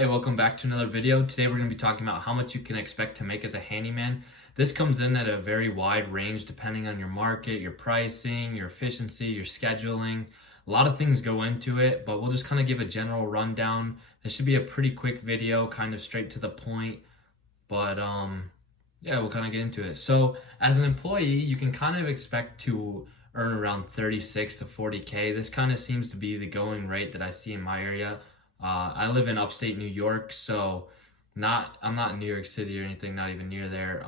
Hey, welcome back to another video. Today we're going to be talking about how much you can expect to make as a handyman. This comes in at a very wide range depending on your market, your pricing, your efficiency, your scheduling. A lot of things go into it, but we'll just kind of give a general rundown. This should be a pretty quick video, kind of straight to the point, but yeah, we'll kind of get into it. So as an employee, you can kind of expect to earn around 36 to 40K. This kind of seems to be the going rate that I see in my area. I live in upstate New York, so I'm not in New York City or anything, not even near there.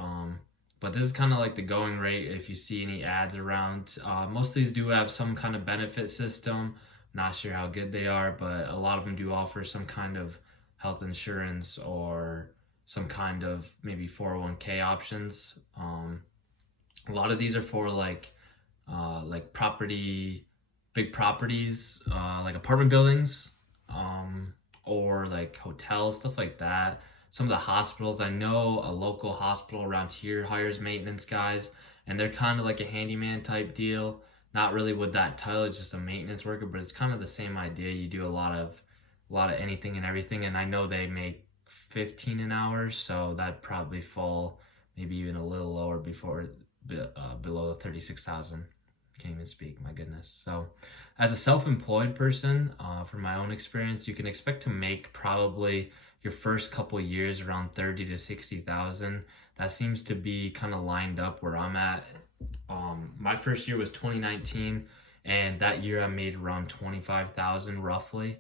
But this is kind of like the going rate if you see any ads around. Most of these do have some kind of benefit system. Not sure how good they are, but a lot of them do offer some kind of health insurance or some kind of maybe 401k options. A lot of these are for like big properties, like apartment buildings. Or like hotels, stuff like that. Some of the hospitals, I know a local hospital around here hires maintenance guys, and they're kind of like a handyman type deal. Not really with that title, it's just a maintenance worker, but it's kind of the same idea. You do a lot of anything and everything, and I know they make 15 an hour, so that'd probably fall maybe even a little lower below 36,000. Can't even speak, my goodness. So as a self-employed person, from my own experience, you can expect to make probably your first couple years around 30 to 60,000. That seems to be kind of lined up where I'm at. My first year was 2019, and that year I made around 25,000 roughly.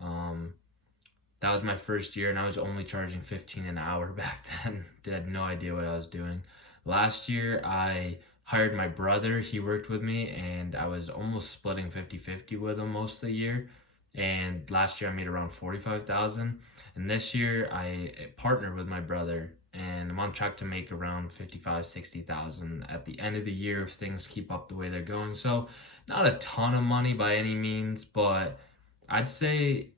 That was my first year, and I was only charging 15 an hour back then. I had no idea what I was doing. Last year I hired my brother. He worked with me, and I was almost splitting 50-50 with him most of the year. And last year I made around 45,000. And this year I partnered with my brother, and I'm on track to make around 55-60,000 at the end of the year if things keep up the way they're going. So not a ton of money by any means, but I'd say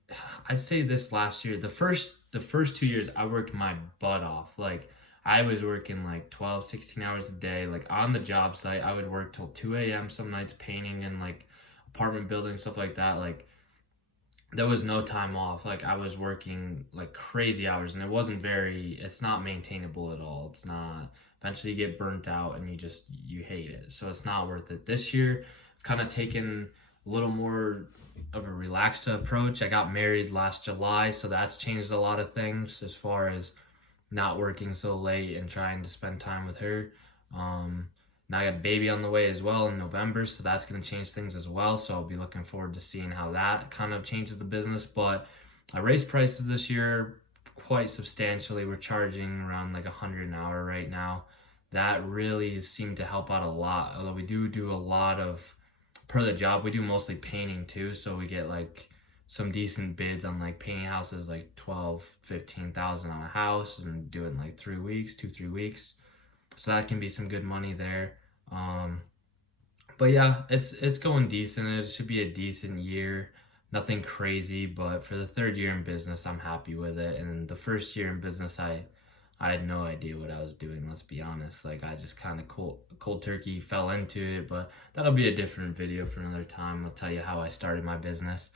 this last year, the first 2 years I worked my butt off. Like, I was working like 12, 16 hours a day. Like on the job site, I would work till 2 a.m. some nights painting and like apartment buildings, stuff like that. Like there was no time off. Like I was working like crazy hours, and it's not maintainable at all. It's not, eventually you get burnt out and you hate it. So it's not worth it. This year, I've kind of taken a little more of a relaxed approach. I got married last July, so that's changed a lot of things as far as not working so late and trying to spend time with her. Now I got a baby on the way as well in November, so that's going to change things as well. So I'll be looking forward to seeing how that kind of changes the business. But I raised prices this year quite substantially. We're charging around like 100 an hour right now. That really seemed to help out a lot. Although we do a lot of, per the job, we do mostly painting too. So we get like some decent bids on like painting houses, like 12-15,000 on a house, and do it in like 3 weeks, 2-3 weeks. So that can be some good money there. But yeah, it's going decent. It should be a decent year. Nothing crazy, but for the third year in business, I'm happy with it. And the first year in business, I had no idea what I was doing, let's be honest. Like I just kind of cold turkey fell into it, but that'll be a different video for another time. I'll tell you how I started my business.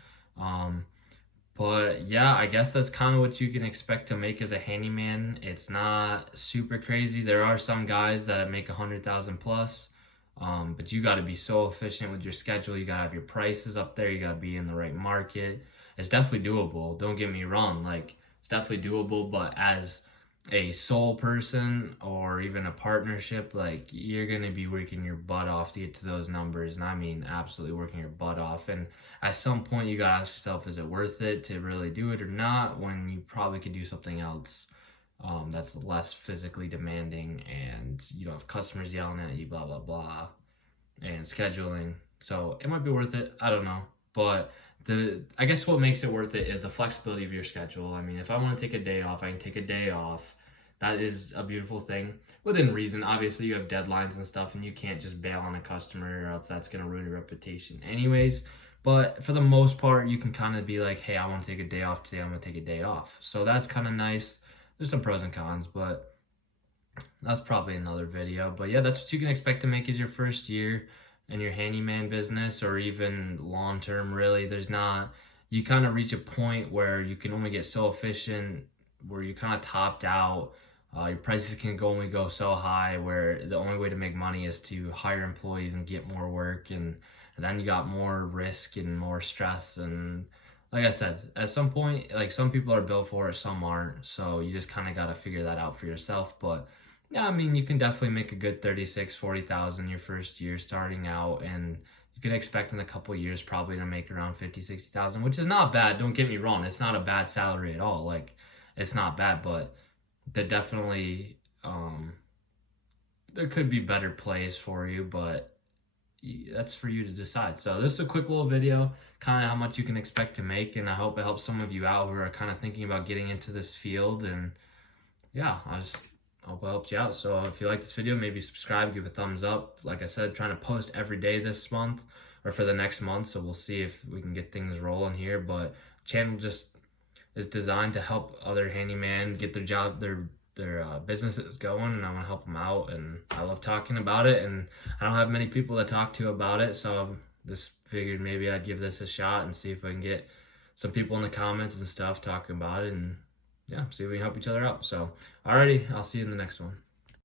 But yeah, I guess that's kind of what you can expect to make as a handyman. It's not super crazy. There are some guys that make 100,000 plus, but you got to be so efficient with your schedule. You got to have your prices up there. You got to be in the right market. It's definitely doable. Don't get me wrong. Like it's definitely doable, but as a sole person or even a partnership, like you're going to be working your butt off to get to those numbers. And I mean, absolutely working your butt off. And at some point you got to ask yourself, is it worth it to really do it or not, when you probably could do something else that's less physically demanding, and you don't have customers yelling at you, blah, blah, blah, and scheduling. So it might be worth it. I don't know. But I guess what makes it worth it is the flexibility of your schedule. I mean, if I want to take a day off, I can take a day off. That is a beautiful thing within reason. Obviously, you have deadlines and stuff, and you can't just bail on a customer, or else that's going to ruin your reputation anyways. But for the most part, you can kind of be like, hey, I want to take a day off today. I'm going to take a day off. So that's kind of nice. There's some pros and cons, but that's probably another video. But yeah, that's what you can expect to make as your first year in your handyman business, or even long term. Really, there's not you kind of reach a point where you can only get so efficient, where you kind of topped out. Your prices can only go so high where the only way to make money is to hire employees and get more work, and then you got more risk and more stress. And like I said, at some point, like some people are built for it, some aren't. So you just kind of got to figure that out for yourself. But yeah, I mean, you can definitely make a good 40,000 your first year starting out, and you can expect in a couple years probably to make around 60,000, which is not bad. Don't get me wrong. It's not a bad salary at all. Like, it's not bad, but there definitely, there could be better plays for you, but that's for you to decide. So this is a quick little video, kind of how much you can expect to make, and I hope it helps some of you out who are kind of thinking about getting into this field. And yeah, I just hope it helps you out. So if you like this video, maybe subscribe, give a thumbs up. Like I said, trying to post every day this month or for the next month, so we'll see if we can get things rolling here. But channel just is designed to help other handyman get their businesses going, and I want to help them out, and I love talking about it, and I don't have many people to talk to about it, so I just figured maybe I'd give this a shot and see if I can get some people in the comments and stuff talking about it, and yeah, see if we can help each other out. So alrighty, I'll see you in the next one.